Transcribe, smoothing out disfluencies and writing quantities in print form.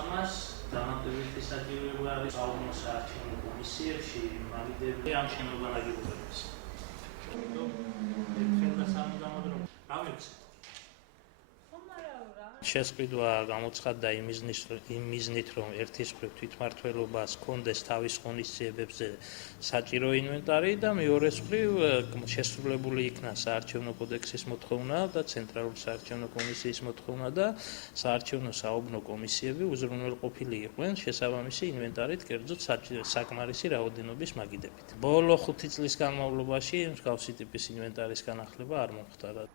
ამას დამატებითი საჭიროება არის აუგმოს საარჩევნო კომისიებში მაგიდები ამ შენობა ნაგებობების. შესყიდვა გამოცხადდა იმ მიზნით, რომ ერთის მხრივ თვითმმართველობას ჰქონდეს თავის ღონისძიებებზე საჭირო ინვენტარი და მეორეს მხრივ შესრულებული იქნა საარჩევნო კოდექსის მოთხოვნა და ცენტრალური საარჩევნო კომისიის მოთხოვნა და საარჩევნო საუბნო კომისიები უზრუნველყოფილი იყვნენ შესაბამისი ინვენტარით, კერძოდ საკმარისი რაოდენობის მაგიდებით. ბოლო 5 წლის განმავლობაში მსგავსი ტიპის ინვენტარის განახლება არ მომხდარა.